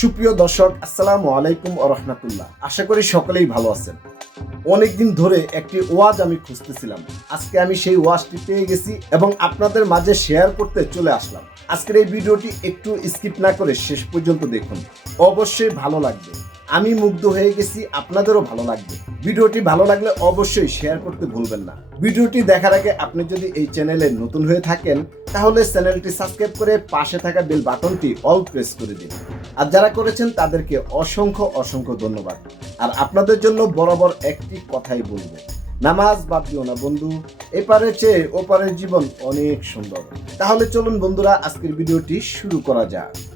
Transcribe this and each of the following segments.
সুপ্রিয় দর্শক, আসসালামু আলাইকুম রহমতুল্লাহ। আশা করি সকলেই ভালো আছেন। অনেকদিন ধরে একটি ওয়াজ আমি খুঁজতেছিলাম। আজকে আমি সেই ওয়াজটি পেয়ে গেছি এবং আপনাদের মাঝে শেয়ার করতে চলে আসলাম। আজকের এই ভিডিওটি একটু স্কিপ না করে শেষ পর্যন্ত দেখুন। অবশ্যই ভালো লাগবে। আমি মুগ্ধ হয়ে গেছি, আপনাদেরও ভালো লাগবে। ভিডিওটি ভালো লাগলে অবশ্যই শেয়ার করতে ভুলবেন না। ভিডিওটি দেখার আগে আপনি যদি এই চ্যানেলে নতুন হয়ে থাকেন, তাহলে চ্যানেলটি সাবস্ক্রাইব করে পাশে থাকা বেল বাটনটি অল প্রেস করে দিন। আর যারা করেছেন তাদেরকে অসংখ্য অসংখ্য ধন্যবাদ। আর আপনাদের জন্য বরাবর একটি কথাই বলব। নামাজ বাদ দিও না বন্ধু, এপারে চেয়ে ওপারের জীবন অনেক সুন্দর। তাহলে চলুন বন্ধুরা, আজকের ভিডিওটি শুরু করা যাক।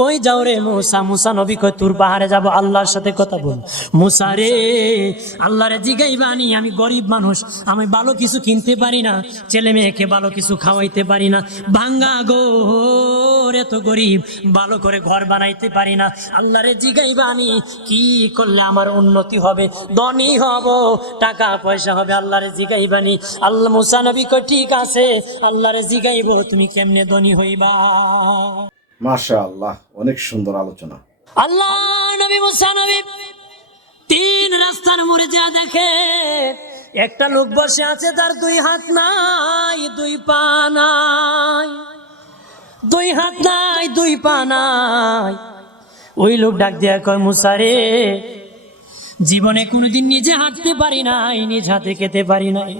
কই যাও রে মুসা? মুসা নবী কই, তোর পাহাড়ে যাব? আল্লাহর সাথে কথা বল। মুসা রে, আল্লাহরে জিগাইবানি আমি গরিব মানুষ, আমি ভালো কিছু কিনতে পারি না, ছেলে মেয়েকে ভালো কিছু খাওয়াইতে পারি না। ভাঙ্গা গোর এত গরিব, ভালো করে ঘর বানাইতে পারি না। আল্লাহরে জিগাইবানি কি করলে আমার উন্নতি হবে? ধনী হব, টাকা পয়সা হবে, আল্লাহরে জিগাইবানি আল্লাহ মুসা নবী কই, ঠিক আছে, আল্লাহরে জিগাইব, তুমি কেমনে ধনী হইবা? মাশা আল্লাহ অনেক সুন্দর আলোচনা। আল্লাহ, নবী মুসা, নবী। তিন রাস্তার মোড়ে যা দেখে, একটা লোক বসে আছে, তার দুই হাত নাই, দুই পা নাই। দুই হাত নাই, দুই পা নাই। ওই লোক ডাক দিয়া কয় মুসারে জীবনে কোনোদিন নিজে হাঁটতে পারি নাই, নিজ হাতে খেতে পারি নাই।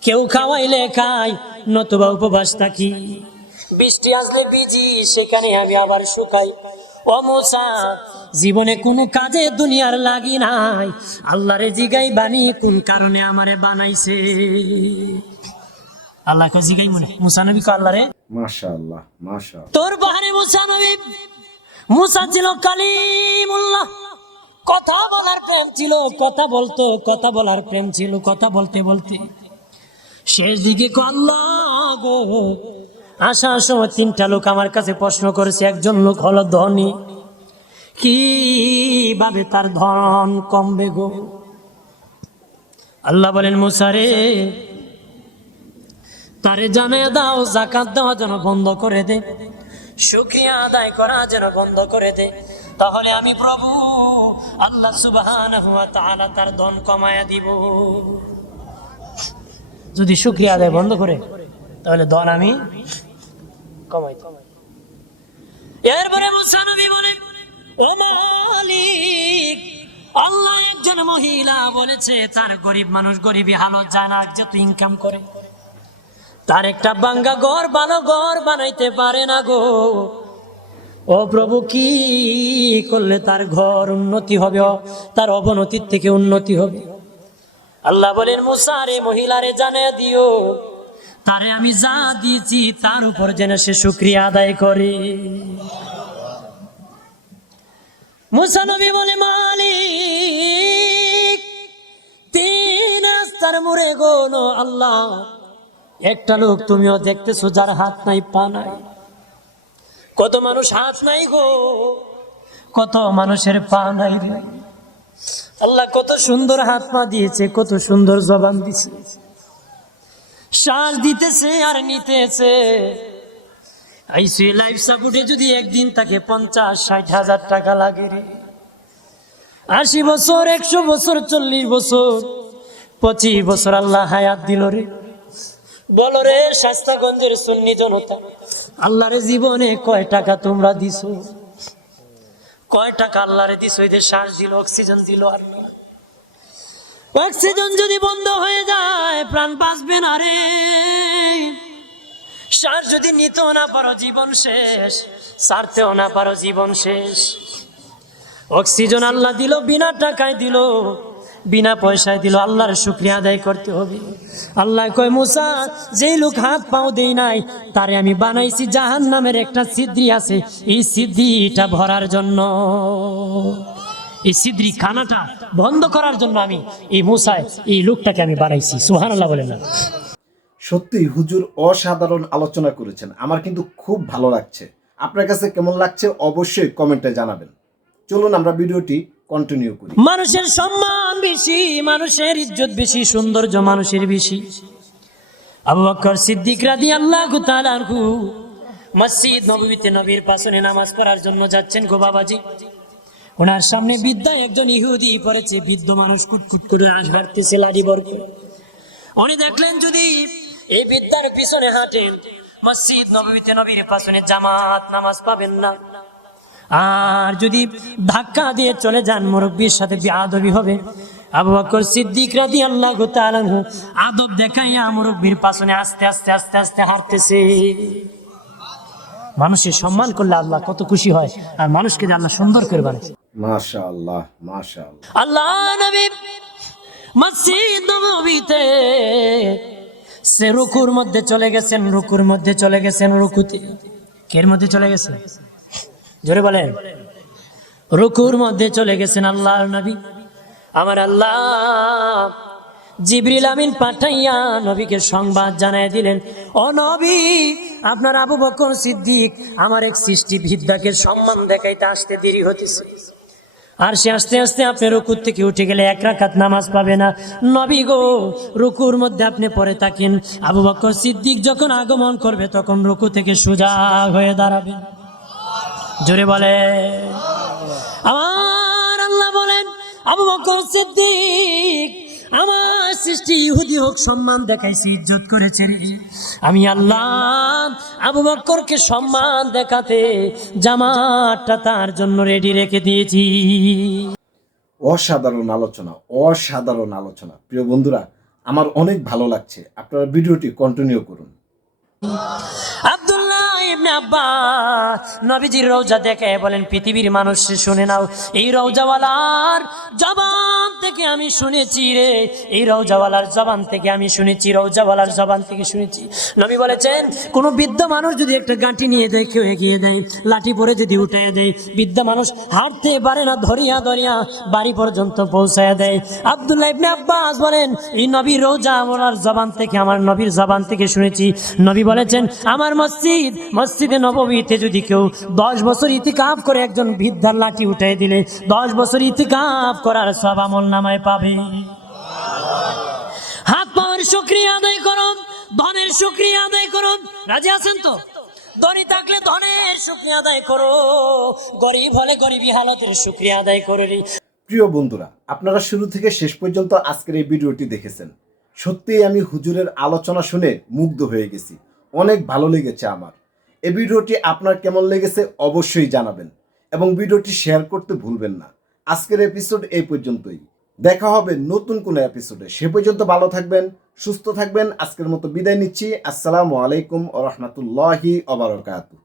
কেউ খাওয়াইলে খাই, নতুবা উপবাস থাকি। বৃষ্টি আসলে বিজি সেখানে আমি আবার শুকাই। ও মোসা জীবনে কোনো কাজে দুনিয়ার লাগি নাই। আল্লাহরে জিগাই বানি কোন কারণে আমারে বানাইছে? আল্লাহকে জিগাই মনে মুসা নবী কো আল্লাহরে? মাশা আল্লাহ মাশা তোর বাহারে মুসা নবী। মুসা ছিল কালিমুল্লাহ। কথা বলার প্রেম ছিল কথা বলতো কথা বলার প্রেম ছিল কথা বলতে বলতে। শেষ দিকে কল্লাহ গো। আসার সময় তিনটা লোক আমার কাছে প্রশ্ন করেছে, একজন লোক হলো ধনী। কীভাবে তার ধন কমবে গো? আল্লাহ বলেন মুসারে তারে জানে দাও, জাকাত দেওয়া যেন বন্ধ করে দে। শুক্রিয়া আদায় করা যেন বন্ধ করে দে। তাহলে আমি প্রভু আল্লাহ সুবহানাহু ওয়া তাআলা তার ধন কমায়া দিব। যদি শুক্রিয়া আদায় বন্ধ করে, তাহলে ধন আমি কমাই এরপরে মালিক, আল্লাহ একজন মহিলা বলেছে, তার গরিব মানুষ গরিবী হালত যায় না, যে ইনকাম করে। তার একটা বাঙ্গা ঘর, ভালো ঘর বানাইতে পারে না গো। ও প্রভু, কি করলে তার ঘর উন্নতি হবে? তার অবনতির থেকে উন্নতি হবে। আল্লাহ বলেন মুসারে মহিলারে জানে দিও তারে আমি যা দিয়েছি, তার উপর যেন সে শুক্রিয়া আদায় করে। মুসা নবী বলে, মালিক, তিন রাস্তার মোড়ে গোনো আল্লাহ, একটা লোক তুমিও দেখতেছো যার হাত নাই, পা নাই। কত মানুষ হাত নাই গো, কত মানুষের পা নাই রে। আল্লাহ কত সুন্দর হাত পা দিয়েছে, কত সুন্দর জবান দিছে শ্বাস দিতেছে আর নিতেছে। আইসি লাইফ সাপোর্টে যদি একদিন তাকে পঞ্চাশ, ষাট হাজার টাকা লাগে রে। আশি বছর, একশো বছর, চল্লিশ বছর, পঁচিশ বছর আল্লাহ হায়াত দিল রে। বলো রে, শাস্তাগঞ্জের সুন্নি জনতা, আল্লাহরে জীবনে কয় টাকা তোমরা দিছো? কয় টাকা আল্লাহরে দিছো? এদের শ্বাস দিল, অক্সিজেন দিল আর অক্সিজেন যদি বন্ধ হয়ে যায়, প্রাণ বাঁচবে না রে। শ্বাস যদি নিতেও না পারো, জীবন শেষ। ছাড়তেও না পারো, জীবন শেষ। অক্সিজেন আল্লাহ দিল, বিনা টাকায় দিল, বিনা পয়সায় দিল। আল্লাহর শুক্রিয়া আদায় করতে হবে। আল্লাহ কয়, মুসা, যেই লোক হাত পাও দেই নাই, তারে আমি বানাইছি জাহান নামের একটা সিদ্ধি আছে। এই সিদ্ধিটা ভরার জন্য। এই সিদ্রি খানাটা বন্ধ করার জন্য আমি এই মুসায় এই লোকটাকে আমি বানাইছি সুহান আল্লাহ বলে না। সত্যি হুজুর অসাধারণ আলোচনা করেছেন। আমার কিন্তু খুব ভালো লাগছে। আপনার কাছে কেমন লাগছে অবশ্যই কমেন্টে জানাবেন। চলুন আমরা ভিডিওটি কন্টিনিউ করি। মানুষের সম্মান বেশি মানুষের ইজ্জত বেশি সৌন্দর্য মানুষের বেশি। আবু বকর সিদ্দিক রাদি আল্লাহ তাআলাহু মসজিদ নবীতে নবীর পাশনে নামাজ পড়ার জন্য যাচ্ছেন গো বাবাজি। ওনার সামনে বিদ্যা একজন ইহুদি পড়েছে, বৃদ্ধ মানুষ কুটকুট করে আঁশ ভারতেছে লাড়ি বর্গ উনি দেখলেন যদি এই বিদ্যার পিছনে হাঁটেন, মসজিদ নবীতে নবীর পাশনে জামাত নামাজ পাবেন না। আর যদি ধাক্কা দিয়ে চলে যান, মুরব্বীর সাথে বিআদবি হবে। আবু বকর সিদ্দিক রাদিয়াল্লাহু তাআলা আদব দেখাইয়া মুরব্বীর পাশনে আস্তে আস্তে আস্তে আস্তে হাঁটতেছে। মানুষের সম্মান করলে আল্লাহ কত খুশি হয়, আর মানুষকে যে আল্লাহ সুন্দর করে বানায়। মাশা আল্লাহ মাশা আল্লাহ আল্লাহ নবী মসজিদ নবীতে সে রুকুর মধ্যে চলে গেছেন, রুকুর মধ্যে চলে গেছেন রুকুতে। কের মধ্যে চলে গেছেন জোরে বলেন। রুকুর মধ্যে চলে গেছেন আল্লাহর নবী। আমার আল্লাহ জিবরিল আমিন পাঠাইয়া নবীকে সংবাদ জানাই দিলেন। ও নবী, আপনার আবু বকর সিদ্দিক আমার এক সৃষ্টি বিদ্যাকে সম্মান দেখাইতে আসতে দেরি হতেছে আর সে আস্তে আস্তে আপনি রুকুর থেকে উঠে গেলে এক রাখাত নামাজ পাবে না। নবী গো, রুকুর মধ্যে আপনি পরে থাকেন। আবু বকর সিদ্দিক যখন আগমন করবে, তখন রুকু থেকে সোজা হয়ে দাঁড়াবে জোরে বলে। আমার আল্লাহ বলেন, আবু বকর সিদ্দিক, আমার সৃষ্টি ইহুদি হোক সম্মান দেখাইছি ইজ্জত করেছে। আমি আল্লাহ আবু বক্করকে সম্মান দেখাতে জামাতটা তার জন্য রেডি রেখে দিয়েছি। অসাধারণ আলোচনা অসাধারণ আলোচনা। প্রিয় বন্ধুরা আমার অনেক ভালো লাগছে। আপনারা ভিডিওটি কন্টিনিউ করুন। আব্দুল্লাহ নবীজির দেখে বলেন, পৃথিবীর মানুষ, শুনে নাও, এই জবান থেকে আমি শুনেছি রে। এই জবান থেকে আমি শুনেছি জবান থেকে শুনেছি। নবী বলেছেন, কোন বৃদ্ধ মানুষ যদি একটা গাঁটি নিয়ে দেয় কেউ এগিয়ে দেয়, লাঠি পরে যদি উঠে দেয়, বৃদ্ধ মানুষ হাঁটতে পারে না, ধরিয়া ধরিয়া বাড়ি পর্যন্ত পৌঁছায় দেয়। আব্দুল্লাহ ইবনে আব্বাস বলেন, এই নবীর রওজাওয়ালার জবান থেকে, আমার নবীর জবান থেকে শুনেছি। নবী বলেছেন, আমার মসজিদ, মসজিদে নবমীতে যদি কেউ দশ বছর ইতিকাফ করে একজন বৃদ্ধার লাঠি উঠে দিলে দশ বছর ইতিকাফ করার সব আমল নামায় পাবে। হাত পাওয়ার শুক্রিয়া আদায় করুন, ধনের শুক্রিয়া আদায় করুন। রাজি আছেন তো? ধনী থাকলে ধনের শুক্রিয়া আদায় করো, গরিব হলে গরিবী হালতের শুক্রিয়া আদায় করে প্রিয় বন্ধুরা, আপনারা শুরু থেকে শেষ পর্যন্ত আজকের এই ভিডিওটি দেখেছেন। সত্যিই আমি হুজুরের আলোচনা শুনে মুগ্ধ হয়ে গেছি। অনেক ভালো লেগেছে আমার। এই ভিডিওটি আপনার কেমন লেগেছে অবশ্যই জানাবেন এবং ভিডিওটি শেয়ার করতে ভুলবেন না। আজকের এপিসোড এই পর্যন্তই। দেখা হবে নতুন কোনো এপিসোডে সে পর্যন্ত ভালো থাকবেন, সুস্থ থাকবেন। আজকের মতো বিদায় নিচ্ছি। আসসালামু আলাইকুম ও রহমতুল্লাহি অবরকাতু